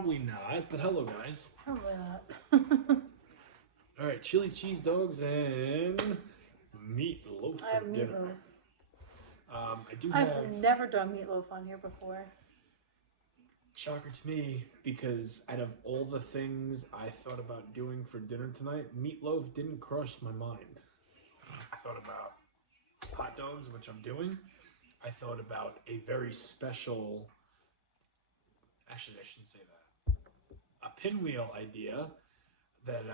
Probably not, but hello, guys. Probably not. All right, chili cheese dogs and meatloaf I have for dinner. meatloaf. I do have I've never done meatloaf on here before. shocker to me because out of all the things I thought about doing for dinner tonight, meatloaf didn't cross my mind. I thought about hot dogs, which I'm doing. I thought about a very special, actually I shouldn't say that, a pinwheel idea that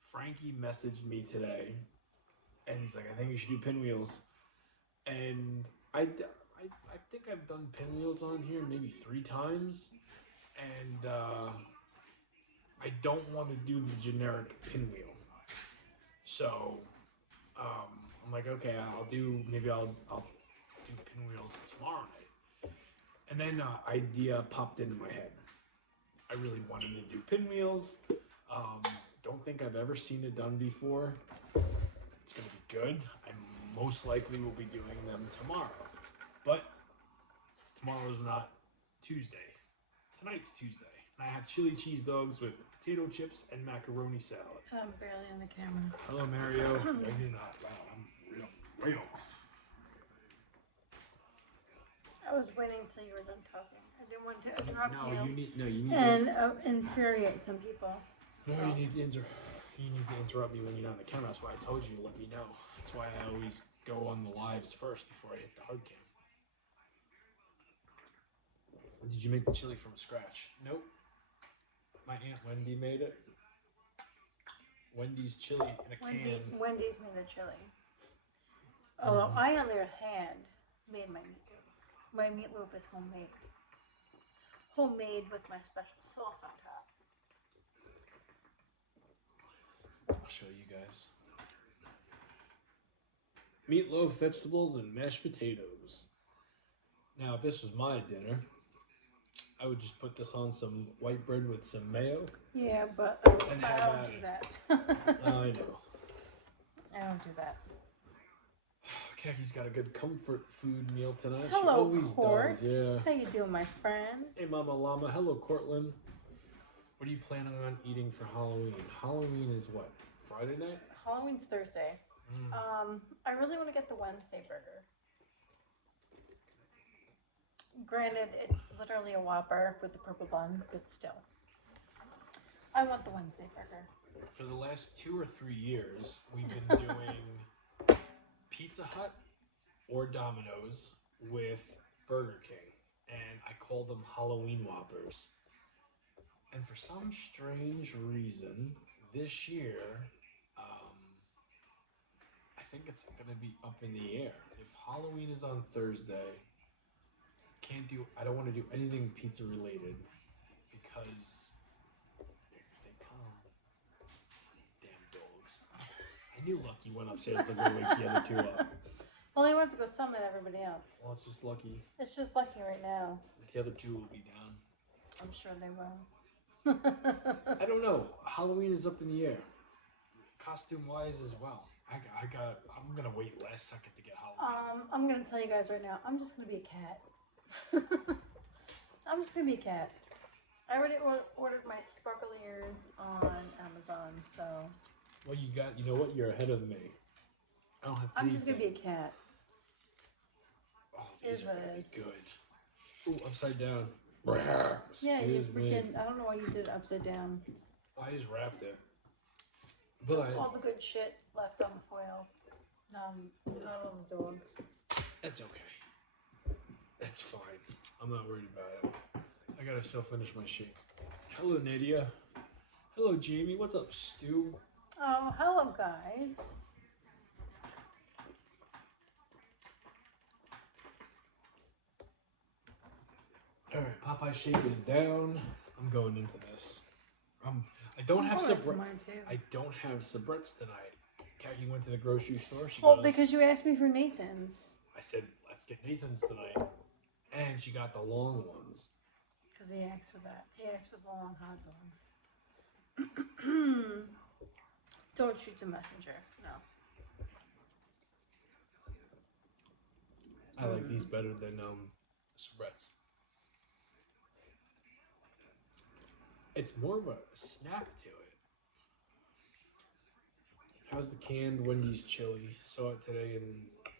Frankie messaged me today, and he's like, I think you should do pinwheels. And I think I've done pinwheels on here maybe 3 times, and I don't want to do the generic pinwheel. So I'm like, okay, maybe I'll do pinwheels tomorrow night. And then idea popped into my head. I really wanted to do pinwheels. Don't think I've ever seen it done before. It's gonna be good. I most likely will be doing them tomorrow. But tomorrow's not Tuesday. Tonight's Tuesday. And I have chili cheese dogs with potato chips and macaroni salad. I'm barely on the camera. Hello, Mario. No, you're not. Wow, I'm way off. I was waiting until you were done talking. I didn't want to interrupt You need and infuriate some people. No, you need to interrupt me when you're not on the camera. That's why I told you to let me know. That's why I always go on the lives first before I hit the hard cam. Did you make the chili from scratch? Nope. My Aunt Wendy made it. Wendy's chili in a can. Wendy's made the chili. Although I, on the other hand, made my meatloaf. My meatloaf is homemade. Homemade with my special sauce on top. I'll show you guys. Meatloaf, vegetables, and mashed potatoes. Now, if this was my dinner, I would just put this on some white bread with some mayo. Yeah, but And I have don't do that. I know. I don't do that. Kaki's got a good comfort food meal tonight. Hello, she always Court. does, yeah. How you doing, my friend? Hey, Mama Llama. Hello, Cortland. What are you planning on eating for Halloween? Halloween is what? Friday night? Halloween's Thursday. I really want to get the Wednesday burger. Granted, it's literally a Whopper with a purple bun, but still. I want the Wednesday burger. For the last 2 or 3 years, we've been doing Pizza Hut or Domino's with Burger King. And I call them Halloween Whoppers. And for some strange reason, this year, I think it's going to be up in the air. If Halloween is on Thursday, I don't want to do anything pizza related because here they come. Damn dogs. I knew Lucky went upstairs to go wake the other 2 up. Well, he went to go summon everybody else. Well, it's just Lucky. It's just Lucky right now. The other 2 will be down. I'm sure they will. I don't know. Halloween is up in the air. Costume wise as well. I'm gonna wait last second to get Halloween. I'm gonna tell you guys right now. I'm just gonna be a cat. I'm just gonna be a cat. I already ordered my sparkle ears on Amazon, so. Well, you know what? You're ahead of me. I don't have. I'm just gonna be a cat. Oh, these are gonna be good. Ooh, upside down. Yeah, you Excuse me. freaking. I don't know why you did it upside down. I just wrapped it. But all the good shit left on the foil. Not on the dog. That's okay. That's fine. I'm not worried about it. I gotta still finish my shake. Hello, Nadia. Hello, Jamie. What's up, Stu? Oh, hello, guys. All right, Popeye shake is down. I'm going into this. I don't have Sabrettes tonight. Kathy went to the grocery store. She goes, because you asked me for Nathan's. I said, let's get Nathan's tonight. And she got the long ones. Because he asked for that. He asked for the long hot dogs. Don't shoot the messenger. No. I like these better than Sabrettes. It's more of a snap to it. How's the canned Wendy's chili? Saw it today and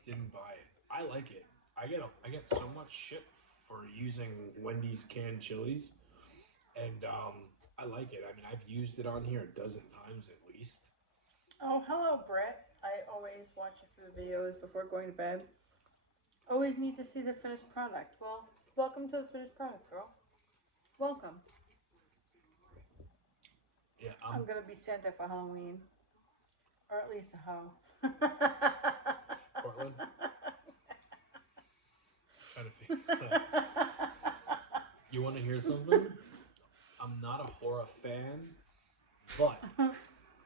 didn't buy it. I like it. I get so much shit for using Wendy's canned chilies, and I like it. I mean, I've used it on here a dozen times at least. Oh, hello, Brett. I always watch your food videos before going to bed. Always need to see the finished product. Well, welcome to the finished product, girl. Welcome. Yeah, I'm gonna be Santa for Halloween, or at least a hoe. Portland. Trying to think. You want to hear something? I'm not a horror fan, but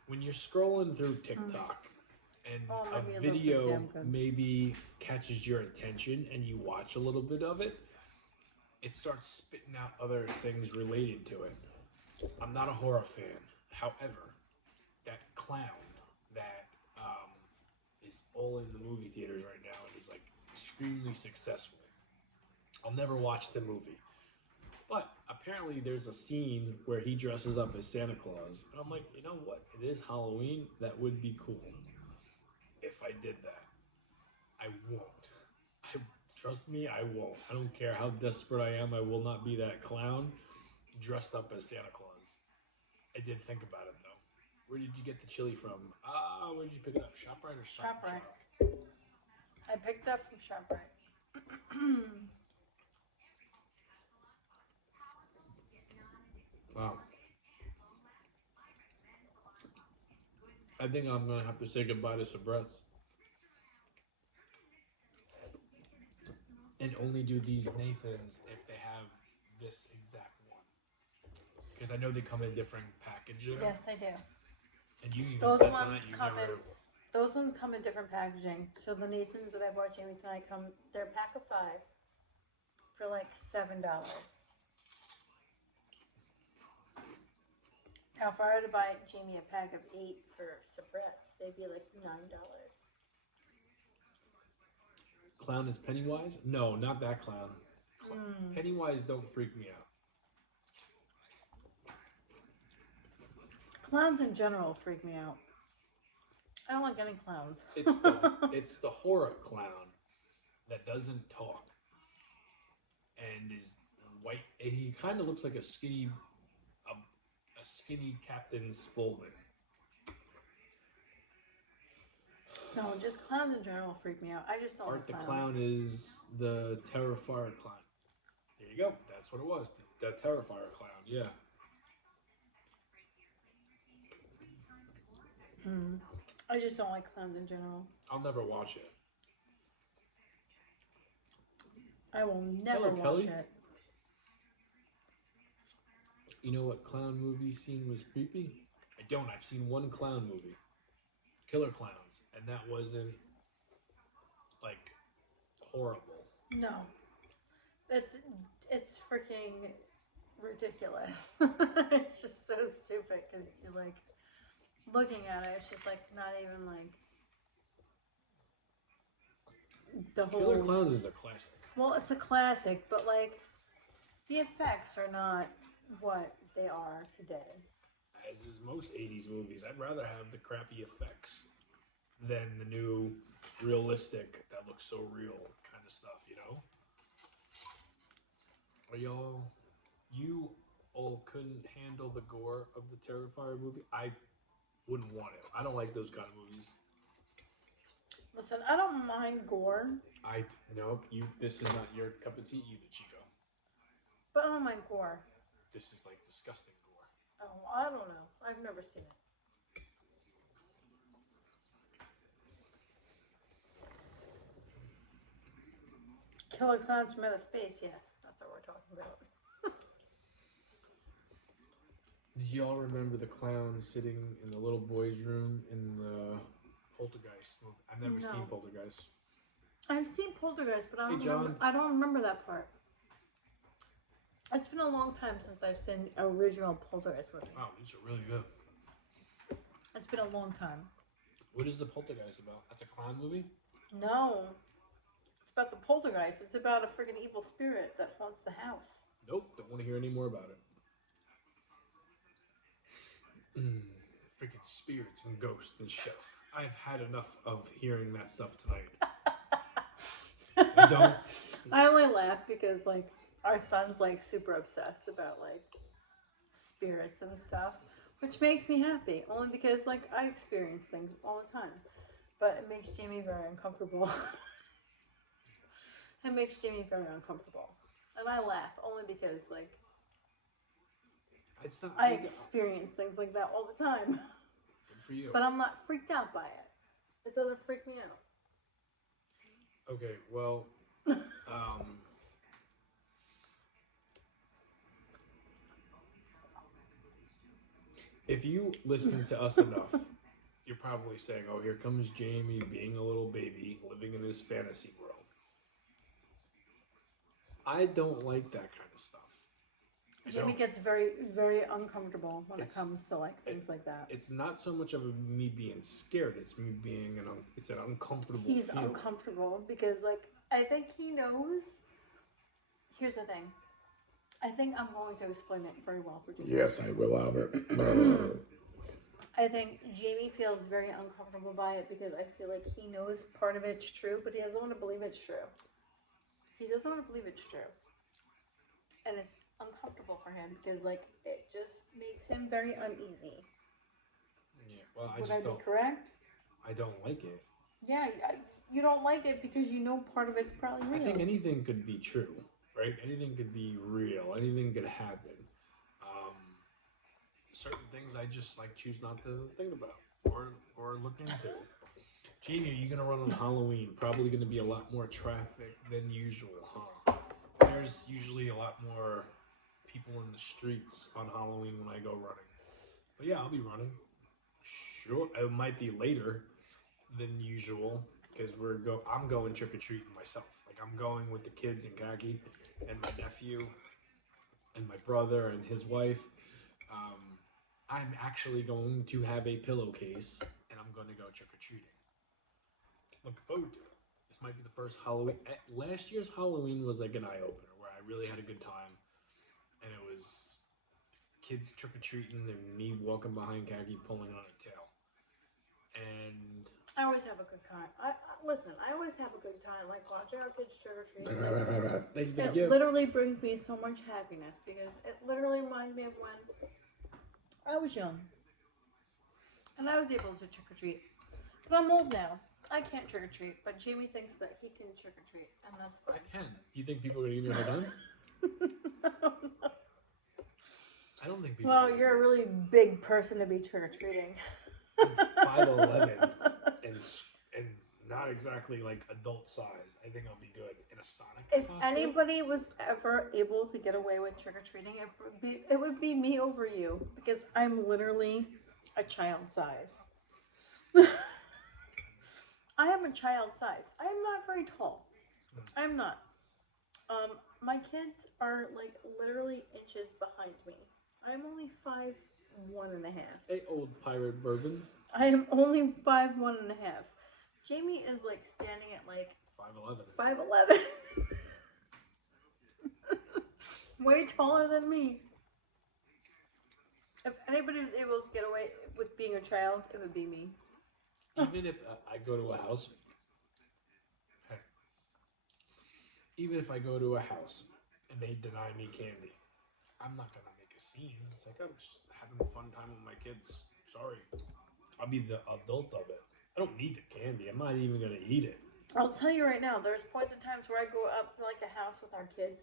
when you're scrolling through TikTok and a video maybe catches your attention and you watch a little bit of it, it starts spitting out other things related to it. I'm not a horror fan. However, that clown that is all in the movie theaters right now and is like extremely successful. I'll never watch the movie. But apparently there's a scene where he dresses up as Santa Claus. And I'm like, you know what? It is Halloween. That would be cool. If I did that. I won't. Trust me, I won't. I don't care how desperate I am. I will not be that clown dressed up as Santa Claus. I did think about it, though. Where did you get the chili from? Where did you pick it up? ShopRite or Stop and Shop? I picked it up from ShopRite. Wow. I think I'm going to have to say goodbye to Sabret's. And only do these Nathans if they have this exact one. Because I know they come in different packages. Yes, they do. And you even Those said ones that come in. Those ones come in different packaging. So the Nathans that I bought Jamie tonight they're a pack of 5 for like $7. Now, if I were to buy Jamie a pack of 8 for Sabret's, they'd be like $9. Clown is Pennywise? No, not that clown. Pennywise don't freak me out. Clowns in general freak me out. I don't like any clowns. It's the horror clown that doesn't talk and is white. And he kind of looks like a skinny Captain Spaulding. No, just clowns in general freak me out. I just don't Art like the clowns. Clown is the Terrifier clown. There you go. That's what it was. The Terrifier clown. Yeah. I just don't like clowns in general. I'll never watch it. I will never watch Kelly? it. You know what clown movie scene was creepy? I don't. I've seen one clown movie. Killer Clowns. And that wasn't, like, horrible. No. It's freaking ridiculous. It's just so stupid because you're like looking at it. It's just like not even like the whole. Killer Clowns is a classic. Well, it's a classic, but like the effects are not what they are today. As is most 80s movies, I'd rather have the crappy effects than the new realistic that looks so real kind of stuff, you know? You all couldn't handle the gore of the Terrifier movie? I wouldn't want it. I don't like those kind of movies. Listen, I don't mind gore. This is not your cup of tea either, Chico. But I don't mind gore. This is like disgusting gore. Oh, I don't know. I've never seen it. Killer Clowns from Outer Space, yes. That's what we're talking about. Do y'all remember the clown sitting in the little boy's room in the Poltergeist movie? I've never seen Poltergeist. I've seen Poltergeist, but I John. don't remember that part. It's been a long time since I've seen the original Poltergeist movie. Wow, these are really good. It's been a long time. What is the Poltergeist about? That's a clown movie? No. It's about the Poltergeist. It's about a freaking evil spirit that haunts the house. Nope, don't want to hear any more about it. Freaking spirits and ghosts and shit. I've had enough of hearing that stuff tonight. I don't. I only laugh because like our son's like super obsessed about like spirits and stuff, which makes me happy. Only because like I experience things all the time, but it makes Jamie very uncomfortable. It makes Jamie very uncomfortable, and I laugh only because like It's not. I experience things like that all the time. Good for you. But I'm not freaked out by it. It doesn't freak me out. Okay, well, if you listen to us enough, you're probably saying, "Oh, here comes Jamie being a little baby, living in his fantasy world." I don't like that kind of stuff. Jamie gets very, very uncomfortable when it comes to like things like that. It's not so much of me being scared; it's me being it's an uncomfortable. He's feeling. uncomfortable because, like, I think he knows. Here's the thing. I think I'm going to explain it very well for Jamie. Yes, I will, Albert. I think Jamie feels very uncomfortable by it because I feel like he knows part of it's true, but he doesn't want to believe it's true. He doesn't want to believe it's true. And it's uncomfortable for him because, like, it just makes him very uneasy. Yeah, well, Would I be correct? I don't like it. Yeah, you don't like it because you know part of it's probably real. I think anything could be true, right? Anything could be real. Anything could happen. Certain things I just like choose not to think about or look into. Jamie, are you gonna run on Halloween? Probably gonna be a lot more traffic than usual, huh? There's usually a lot more people in the streets on Halloween when I go running. But yeah, I'll be running. Sure, it might be later than usual because I'm going trick or treating myself. Like I'm going with the kids in khaki and my nephew and my brother and his wife. I'm actually going to have a pillowcase and I'm going to go trick or treating. Looking forward to it. This might be the first Halloween. Last year's Halloween was like an eye opener where I really had a good time, and it was kids trick or treating and me walking behind khaki pulling on a tail. And I always have a good time. Listen, I always have a good time, like watching our kids trick or treat. It literally brings me so much happiness because it literally reminds me of when I was young and I was able to trick or treat. But I'm old now. I can't trick or treat, but Jamie thinks that he can trick or treat, and that's fine. I can. Do you think people are going to give me a hard time? I don't think people. Well, you're a really big person to be trick or treating. 5'11" and not exactly like adult size. I think I'll be good in a Sonic If costume. anybody was ever able to get away with trick or treating, it would be me over you because I'm literally a child size. I am a child size. I am not very tall. I'm not. My kids are like literally inches behind me. I'm only 5'1.5". Hey, old pirate bourbon. I am only 5'1.5". Jamie is like standing at like 5'11". 5'11". Way taller than me. If anybody was able to get away with being a child, it would be me. Even if I go to a house, even if I go to a house and they deny me candy, I'm not gonna make a scene. It's like I'm just having a fun time with my kids. Sorry, I'll be the adult of it. I don't need the candy. I'm not even gonna eat it. I'll tell you right now, there's points in times where I go up to like a house with our kids,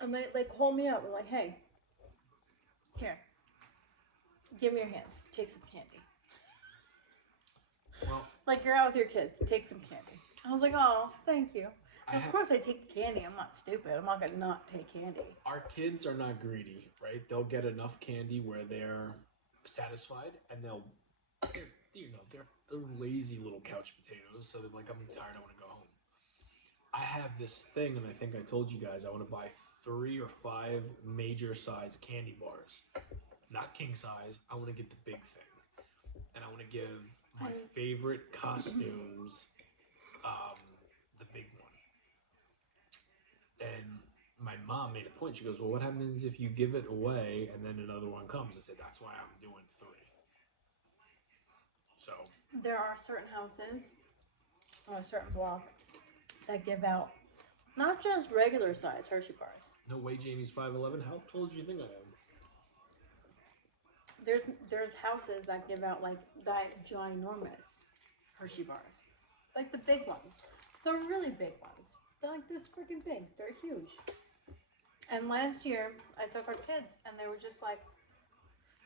and they like hold me up and like, hey, here, give me your hands, take some candy. Well, like you're out with your kids, take some candy. I was like, oh, thank you. And of course I take the candy. I'm not stupid. I'm not gonna not take candy. Our kids are not greedy, right? They'll get enough candy where they're satisfied, and they're lazy little couch potatoes. So they're like, I'm tired. I want to go home. I have this thing, and I think I told you guys I want to buy 3 or 5 major size candy bars, not king size. I want to get the big thing, and I want to give my favorite costumes the big one. And my mom made a point. She goes, well, what happens if you give it away and then another one comes? I said, that's why I'm doing 3. So there are certain houses on a certain block that give out not just regular size Hershey bars. No way Jamie's 5'11". How tall do you think I am? There's houses that give out like that ginormous Hershey bars. Like the big ones. The really big ones. They're like this freaking big. They're huge. And last year, I took our kids, and they were just like,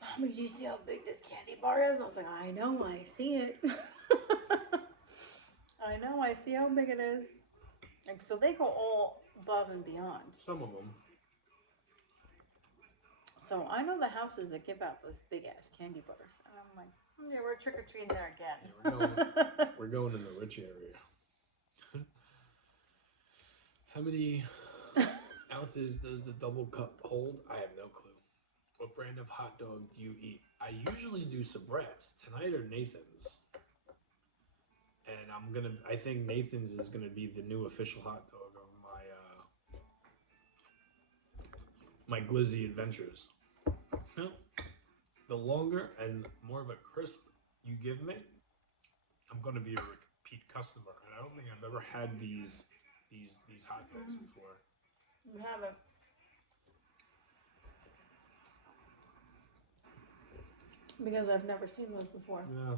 Mommy, do you see how big this candy bar is? I was like, I know, I see it. I know, I see how big it is. Like, so they go all above and beyond. Some of them. So I know the houses that give out those big-ass candy bars. And I'm like, yeah, we're trick-or-treating there again. Yeah, we're going in the rich area. How many ounces does the double cup hold? I have no clue. What brand of hot dog do you eat? I usually do Sabrett's. Tonight or Nathan's. And I think Nathan's is gonna be the new official hot dog of my Glizzy Adventures. The longer and more of a crisp you give me, I'm gonna be a repeat customer. And I don't think I've ever had these hot dogs before. You haven't. Because I've never seen those before. Yeah.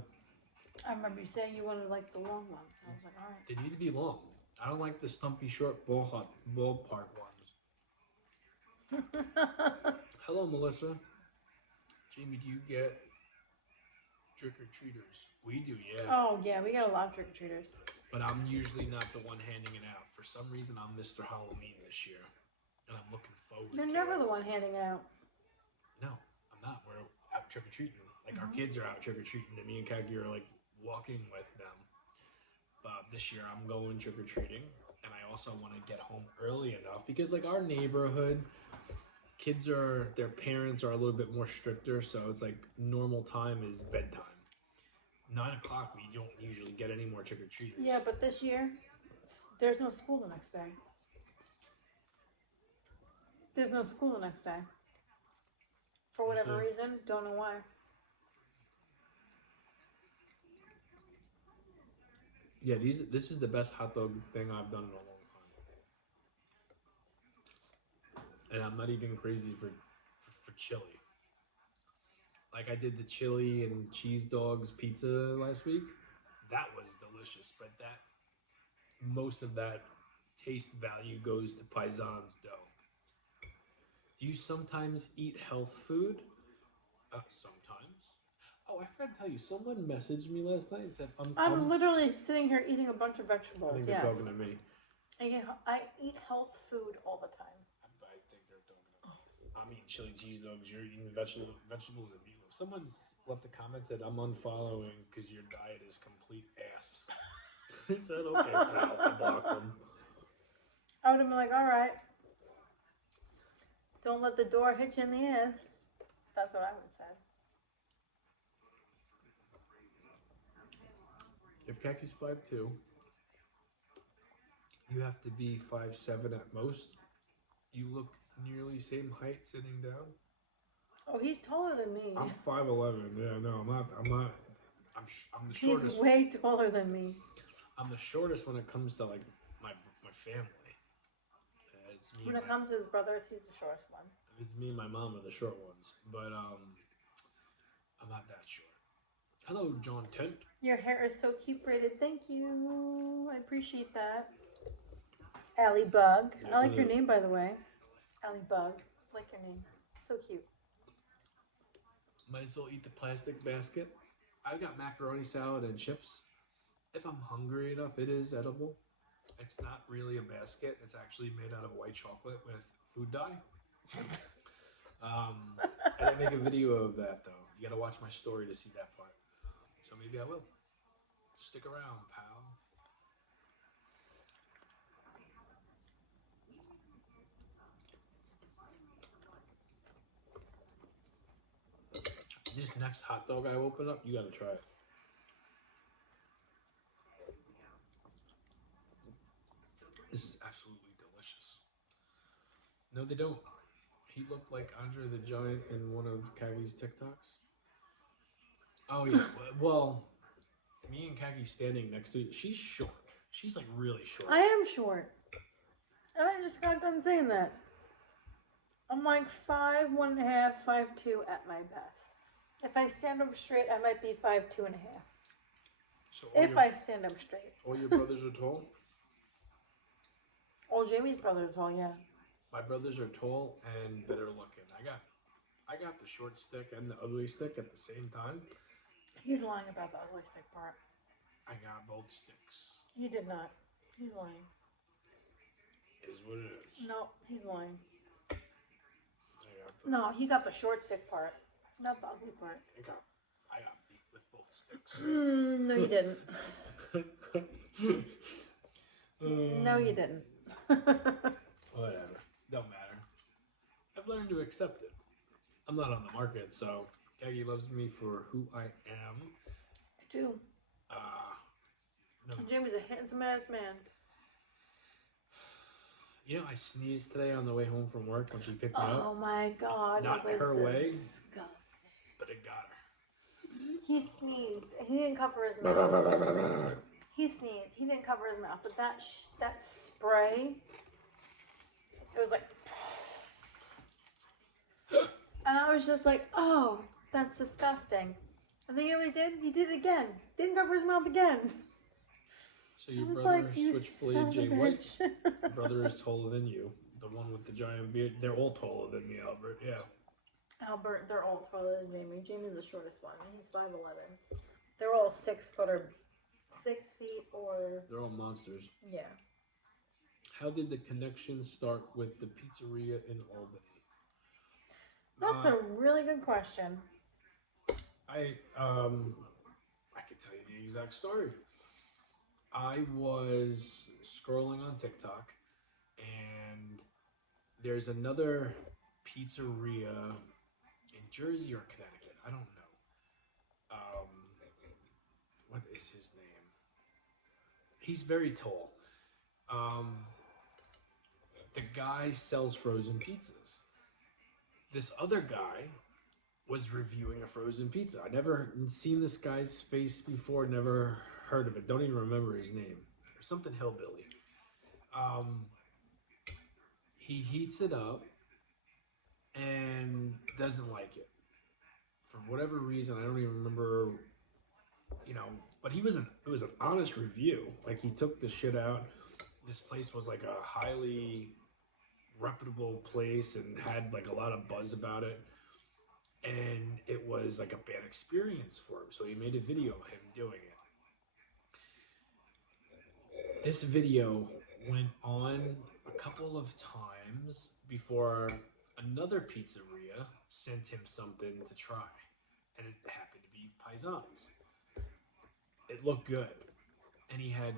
I remember you saying you wanted like the long ones. So I was like, all right. They need to be long. I don't like the stumpy short ball part ones. Hello, Melissa. Jamie, do you get trick-or-treaters? We do, yeah. Oh, yeah, we got a lot of trick-or-treaters. But I'm usually not the one handing it out. For some reason, I'm Mr. Halloween this year. And I'm looking forward to it. You're never the one handing it out. No, I'm not. We're out trick-or-treating. Like, our kids are out trick-or-treating, and me and Kaki are, like, walking with them. But this year, I'm going trick-or-treating. And I also want to get home early enough. Because, like, our neighborhood, their parents are a little bit more stricter. So it's, like, normal time is bedtime. 9 o'clock, we don't usually get any more trick-or-treaters. Yeah, but this year, there's no school the next day. There's no school the next day. For whatever reason, don't know why. Yeah, this is the best hot dog thing I've done in a long time. And I'm not even crazy for chili. Like I did the chili and cheese dogs pizza last week. That was delicious, but most of that taste value goes to Paisan's dough. Do you sometimes eat health food? Sometimes. Oh, I forgot to tell you. Someone messaged me last night and said, I'm literally sitting here eating a bunch of vegetables. I think they're talking to me. I eat health food all the time. I think they're talking to me. I'm eating chili cheese dogs. You're eating vegetables and meatloaf. Someone left a comment said, I'm unfollowing because your diet is complete ass. I said, okay, pal. I blocked them. I would have been like, all right. Don't let the door hit you in the ass. That's what I would have said. If Kaki's 5'2", you have to be 5'7" at most. You look nearly same height sitting down. Oh, he's taller than me. I'm 5'11". Yeah, no, I'm not. I'm the shortest. He's way taller than me. I'm the shortest when it comes to like my family. It's me. When it comes to his brothers, he's the shortest one. It's me and my mom are the short ones, but I'm not that short. Hello, John Tent. Your hair is so cute braided. Thank you. I appreciate that. Allie Bug. Yes, I like your name, by the way. Allie Bug. I like your name. So cute. Might as well eat the plastic basket. I've got macaroni salad and chips. If I'm hungry enough, it is edible. It's not really a basket. It's actually made out of white chocolate with food dye. I didn't make a video of that, though. You gotta watch my story to see that part. So maybe I will. Stick around, pal. This next hot dog I open up, you gotta try it. This is absolutely delicious. No, they don't. He looked like Andre the Giant in one of Kagi's TikToks. Oh yeah. Well, me and Kagi standing next to it. She's short. She's like really short. I am short. And I just got done saying that. I'm like 5'1.5", 5'2" at my best. If I stand up straight, I might be 5'2.5". So if I stand up straight. All your brothers are tall? All Jamie's brothers are tall, yeah. My brothers are tall and better looking. I got the short stick and the ugly stick at the same time. He's lying about the ugly stick part. I got both sticks. He did not. He's lying. It is what it is. No, he's lying. No, he got the short stick part, not the ugly part. I got beat with both sticks. No, you didn't. No, you didn't. Whatever. Don't matter. I've learned to accept it. I'm not on the market, so Kagi loves me for who I am. I do. No. Jamie's a handsome ass man. You know, I sneezed today on the way home from work when she picked me up. Oh my god, Not it was her way, disgusting. but it got her. He sneezed. He didn't cover his mouth. He sneezed. He didn't cover his mouth, but that spray, it was like, and I was just like, oh, that's disgusting. And then you know what he did? He did it again. Didn't cover his mouth again. So your brother, like, Switchblade Jay White, your brother is taller than you. The one with the giant beard. They're all taller than me, Albert. Yeah. Albert, they're all taller than Jamie. Jamie's the shortest one. He's 5'11". They're all 6 feet or... They're all monsters. Yeah. How did the connection start with the pizzeria in Albany? That's a really good question. I could tell you the exact story. I was scrolling on TikTok, and there's another pizzeria in Jersey or Connecticut. I don't know. What is his name? He's very tall. The guy sells frozen pizzas. This other guy was reviewing a frozen pizza. I never seen this guy's face before, never heard of it. Don't even remember his name. Or something hillbilly. He heats it up and doesn't like it. For whatever reason, I don't even remember, but it was an honest review. Like, he took the shit out. This place was like a highly reputable place and had like a lot of buzz about it. And it was like a bad experience for him. So he made a video of him doing it. This video went on a couple of times before another pizzeria sent him something to try. And it happened to be Paisans. It looked good. And he had,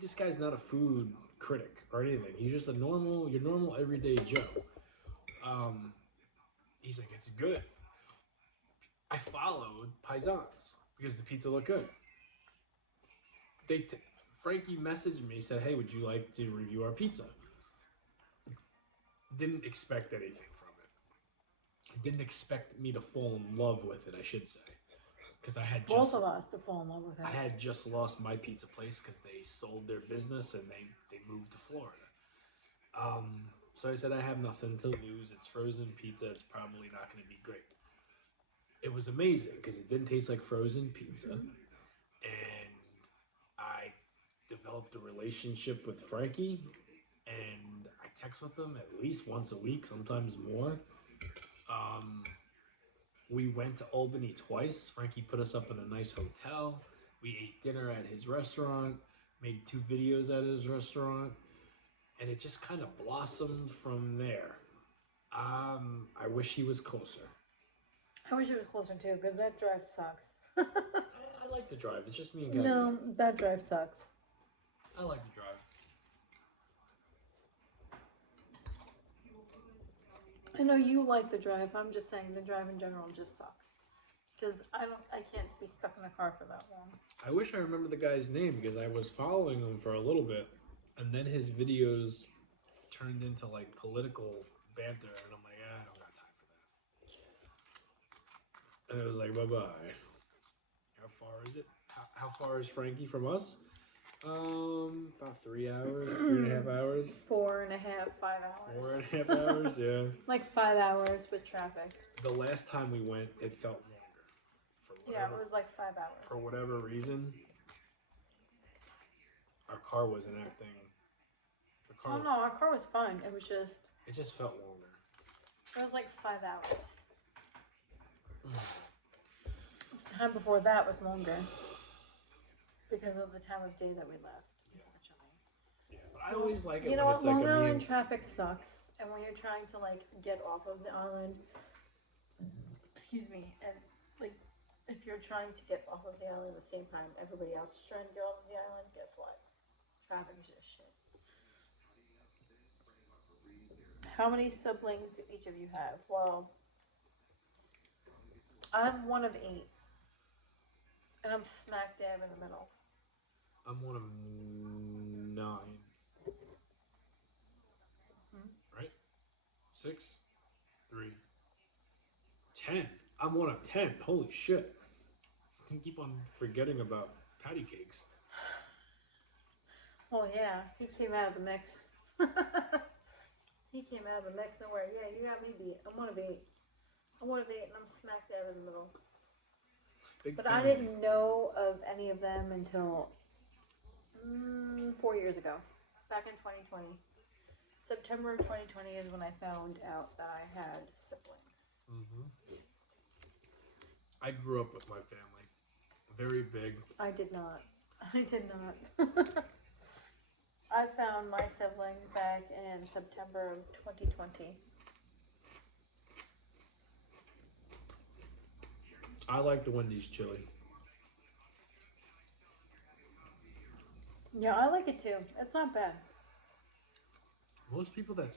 this guy's not a food critic or anything. He's just your normal everyday Joe. He's like, it's good. I followed Paisans because the pizza looked good. Frankie messaged me, said, hey, would you like to review our pizza? Didn't expect anything from it. Didn't expect me to fall in love with it, I should say. Because I had both of us to fall in love with it. I had just lost my pizza place because they sold their business and they moved to Florida. So I said, I have nothing to lose. It's frozen pizza. It's probably not going to be great. It was amazing because it didn't taste like frozen pizza. And I developed a relationship with Frankie. And I text with him at least once a week, sometimes more. We went to Albany twice. Frankie put us up in a nice hotel. We ate dinner at his restaurant. Made 2 videos at his restaurant. And it just kind of blossomed from there. I wish he was closer. I wish he was closer too, because that drive sucks. I like the drive. It's just me and Gabby. No, that drive sucks. I like the drive. I know you like the drive. I'm just saying the drive in general just sucks. Because I can't be stuck in a car for that long. I wish I remember the guy's name because I was following him for a little bit. And then his videos turned into like political banter, and I'm like, I don't got time for that. And it was like, bye bye. How far is it? How far is Frankie from us? About 3 hours, 3.5 hours. 4.5, 5 hours. 4.5 hours, yeah. Like 5 hours with traffic. The last time we went, it felt longer. Yeah, it was like 5 hours. For whatever reason, our car wasn't acting. Oh no, our car was fine. It was just. It just felt longer. It was like 5 hours. The time before that was longer. Because of the time of day that we left, unfortunately. Yeah, but I always like it. You know when what? it's Long like Island traffic sucks, and when you're trying to like get off of the island, excuse me, and like if you're trying to get off of the island at the same time everybody else is trying to get off of the island, guess what? Traffic is just shit. How many siblings do each of you have? Well, I'm one of 8, and I'm smack dab in the middle. I'm one of 9. Right? 6, 3, 10. I'm one of 10. Holy shit. I keep on forgetting about patty cakes. Oh yeah, he came out of the mix. He came out of the mix nowhere. Yeah, you got me beat. I'm one of 8. I'm one of 8, and I'm smack dab in the middle. But I didn't know of any of them until 4 years ago, back in 2020. September of 2020 is when I found out that I had siblings. I grew up with my family. Very big. I did not. I found my siblings back in September of 2020. I like the Wendy's chili. Yeah, I like it too. It's not bad. Most people the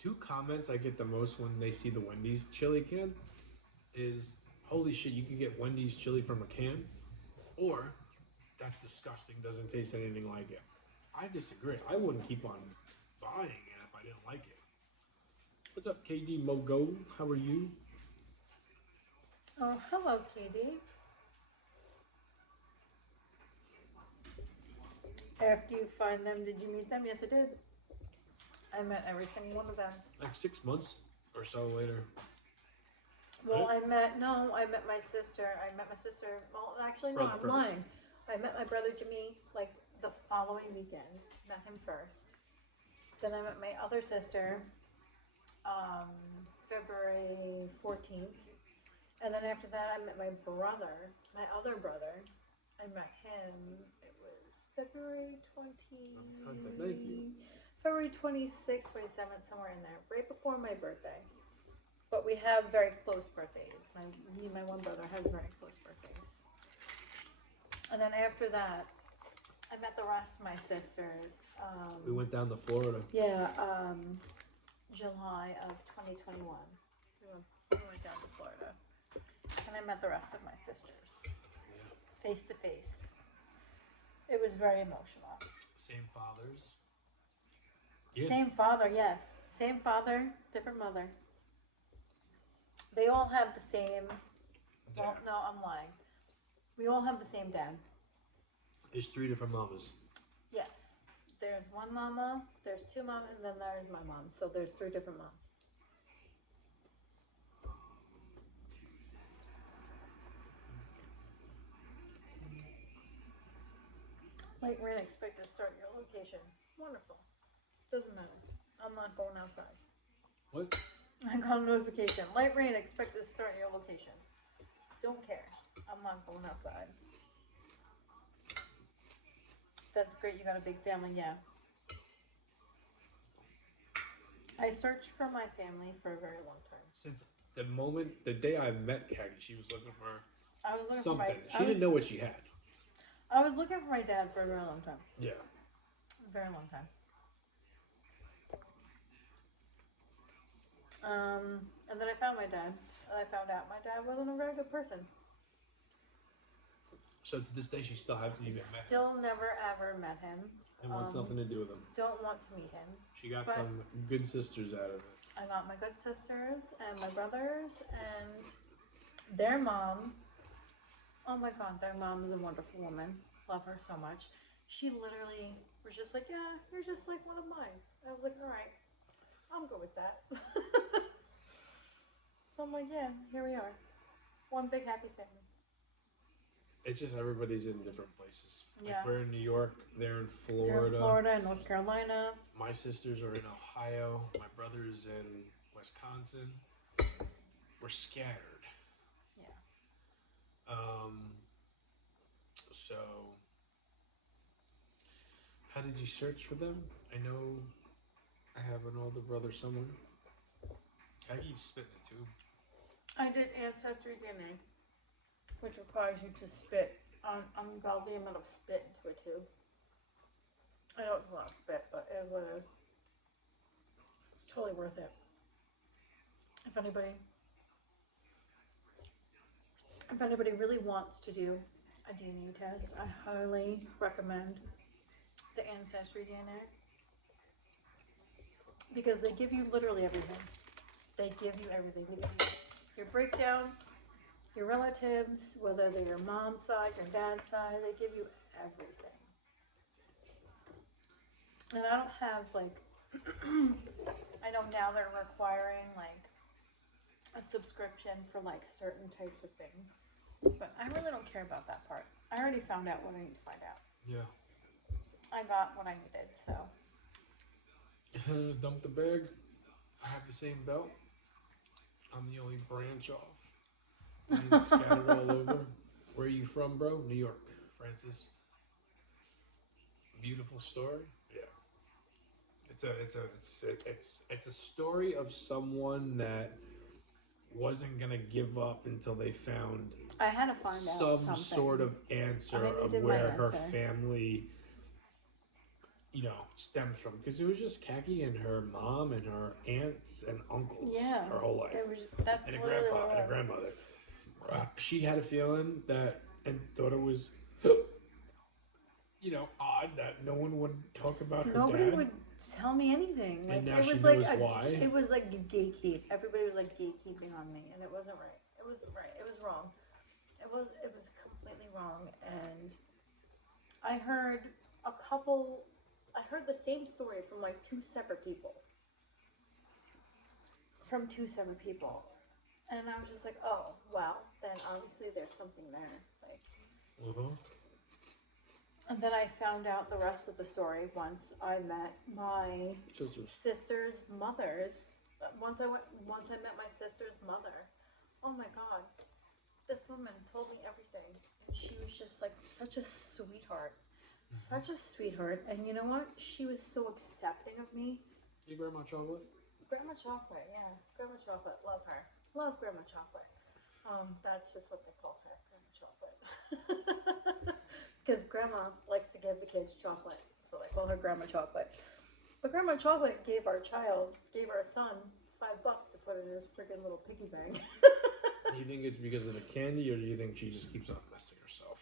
2 comments I get the most when they see the Wendy's chili can is, holy shit, you can get Wendy's chili from a can, or that's disgusting, doesn't taste anything like it. I disagree. I wouldn't keep on buying it if I didn't like it. What's up, KD Mogo? How are you? Oh, hello, KD. After you find them, did you meet them? Yes, I did. I met every single one of them. Like 6 months or so later. Well, right? I met my sister. Well, actually, no, I'm lying. I met my brother Jimmy like the following weekend. Met him first. Then I met my other sister February 14th. And then after that, I met my brother, my other brother. I met him, it was February 20... Thank you. February 26th, 27th, somewhere in there, right before my birthday. But we have very close birthdays. Me and my one brother have very close birthdays. And then after that, I met the rest of my sisters. We went down to Florida. Yeah, July of 2021. We went down to Florida. And I met the rest of my sisters. Yeah. Face to face. It was very emotional. Same fathers. Yeah. Same father, yes. Same father, different mother. They all have the same... Well, no, I'm lying. We all have the same dad. There's 3 different mamas. Yes. There's one mama, there's 2 moms, and then there's my mom. So there's 3 different moms. Light rain expected to start your location. Wonderful. Doesn't matter. I'm not going outside. What? I got a notification. Light rain expected to start your location. Don't care. I'm not going outside. That's great. You got a big family. Yeah. I searched for my family for a very long time. Since the day I met Kaggy, she was looking for I was looking something. For she didn't know what she had. I was looking for my dad for a very long time. Yeah. A very long time. And then I found my dad. And I found out my dad wasn't a very good person. So to this day, she still hasn't even met him. Still never ever met him. And wants nothing to do with him. Don't want to meet him. She got some good sisters out of it. I got my good sisters and my brothers and their mom. Oh my God, their mom is a wonderful woman. Love her so much. She literally was just like, yeah, you're just like one of mine. I was like, all right, I'm good with that. So I'm like, yeah, here we are. One big happy family. It's just everybody's in different places. Yeah. Like we're in New York, they're in Florida. They're in Florida and North Carolina. My sisters are in Ohio. My brother's in Wisconsin. We're scattered. Yeah. So, how did you search for them? I know I have an older brother somewhere. How do you spit in the tube? I did Ancestry DNA, which requires you to spit an ungodly amount of spit into a tube. I know it's a lot of spit, but it is what it is. It's totally worth it. If anybody really wants to do a DNA test, I highly recommend the Ancestry DNA, because they give you literally everything. They give you everything. They give you your breakdown, your relatives, whether they're your mom's side, your dad's side, they give you everything. And I don't have like, I know now they're requiring like a subscription for like certain types of things, but I really don't care about that part. I already found out what I need to find out. Yeah. I got what I needed, so. Dump the bag. I have the same belt. I'm the only branch off. Mine's scattered all over. Where are you from, bro? New York. Francis. Beautiful story. Yeah. It's a story of someone that wasn't gonna give up until they found I had to find out some something. sort of answer of where her family, you know, stems from, because it was just Khaki and her mom and her aunts and uncles her whole life. It was that's and a literally grandpa what it and a was. grandmother. She had a feeling that, and thought it was, you know, odd that no one would talk about her Nobody dad. would tell me anything. Like, And now it she was knows like why. It was like gatekeep. Everybody was like gatekeeping on me, and it wasn't right. It wasn't right. It was wrong. It was completely wrong. And I heard the same story from like two separate people. And I was just like, oh, wow, then obviously there's something there. Like, And then I found out the rest of the story once I met my sister's mothers. Once I met my sister's mother. Oh my God, this woman told me everything, and she was just like such a sweetheart, such a sweetheart. And you know what? She was so accepting of me. Your grandma chocolate? Grandma Chocolate, yeah, Grandma Chocolate. Love her. Love Grandma Chocolate. That's just what they call her, Grandma Chocolate. Because Grandma likes to give the kids chocolate, so they call her Grandma Chocolate. But Grandma Chocolate gave our son $5 to put in his freaking little piggy bank. Do you think it's because of the candy, or do you think she just keeps on messing herself?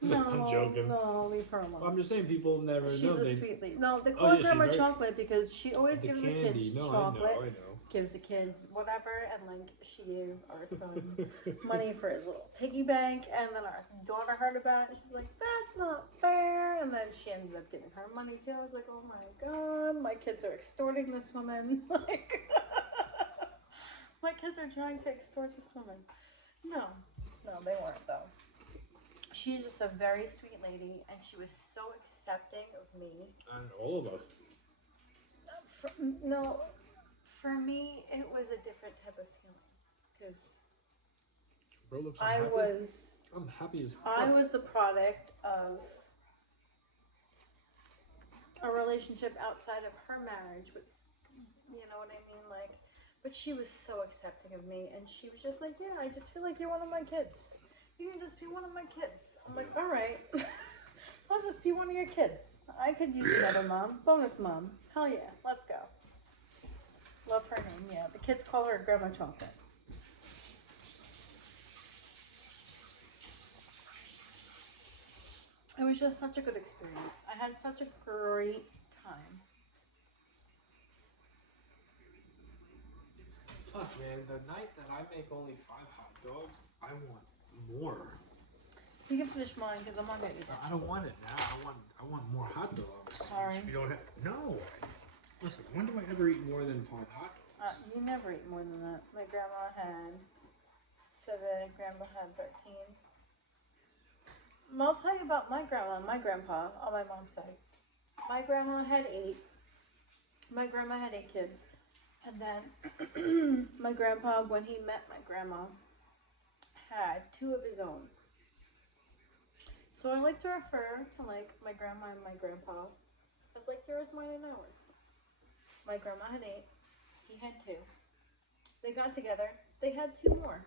No, I'm joking. No, leave her alone. I'm just saying, people never know. She's a sweet lady. No, they call her Grandma Chocolate because she always gives the kids chocolate. I know. Gives the kids whatever, and like she gave our son money for his little piggy bank, and then our daughter heard about it, and she's like, that's not fair, and then she ended up giving her money too. I was like, oh my God, my kids are extorting this woman. Like, my kids are trying to extort this woman. No, they weren't though. She's just a very sweet lady, and she was so accepting of me. And all of us. For me, it was a different type of feeling, because I'm happy as fuck. I was the product of a relationship outside of her marriage, which, you know what I mean, like, but she was so accepting of me, and she was just like, yeah, I just feel like you're one of my kids. You can just be one of my kids. I'm like, all right, I'll just be one of your kids. I could use another mom, bonus mom. Hell yeah, let's go. Love her name, yeah. The kids call her Grandma Chocolate. It was just such a good experience. I had such a great time. Fuck, man. The night that I make only 5 hot dogs, I want more. You can finish mine because I'm not gonna eat it. I don't want it now. I want more hot dogs. Sorry. We don't have. No. Listen, when do I ever eat more than 5 hot dogs? You never eat more than that. My grandma had 7. Grandma had 13. I'll tell you about my grandma and my grandpa on my mom's side. My grandma had 8. My grandma had 8 kids. And then my grandpa, when he met my grandma, had 2 of his own. So I like to refer to like my grandma and my grandpa as like yours, mine, and ours. My grandma had 8. He had 2. They got together. They had 2 more.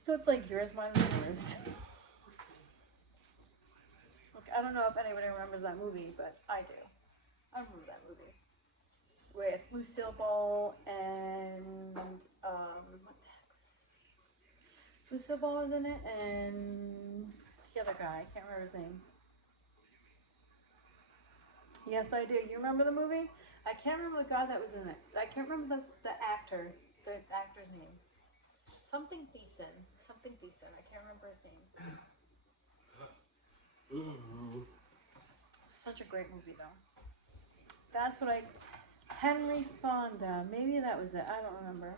So it's like yours, mine, and yours. Look, I don't know if anybody remembers that movie, but I do. I remember that movie with Lucille Ball and what the heck was his name? Lucille Ball was in it, and the other guy, I can't remember his name. Yes, I do. You remember the movie? I can't remember the guy that was in it. I can't remember the actor's name. Something Thiessen. I can't remember his name. Ooh. Such a great movie, though. That's what Henry Fonda. Maybe that was it. I don't remember.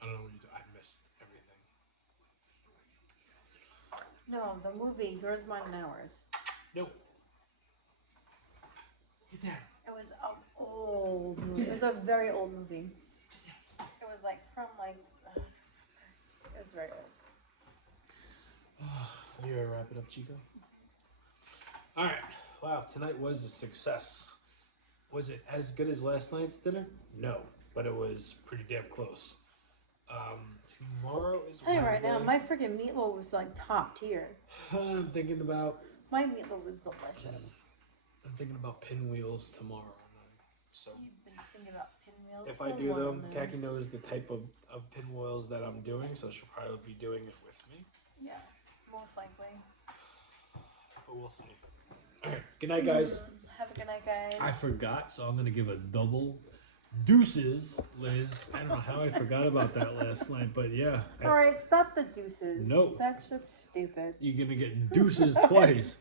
I don't know what you do. I missed everything. No, the movie, Yours, Mine, and Ours. No. Get down. It was an old movie. It was a very old movie. It was like from like... it was very old. You ready to wrap it up, Chico? Alright. Wow, tonight was a success. Was it as good as last night's dinner? No, but it was pretty damn close. Tomorrow is I'll tell you right Wednesday. now, my freaking meatloaf was like top tier. I'm thinking about... My meatloaf was delicious. I'm thinking about pinwheels tomorrow. So You've been thinking about pinwheels. if I do them, Khaki knows the type of pinwheels that I'm doing, so she'll probably be doing it with me. Yeah, most likely. But we'll see. Alright, good night, guys. Have a good night, guys. I forgot, so I'm going to give a double deuces, Liz. I don't know how I forgot about that last night, but yeah. Alright, stop the deuces. Nope. That's just stupid. You're going to get deuces twice.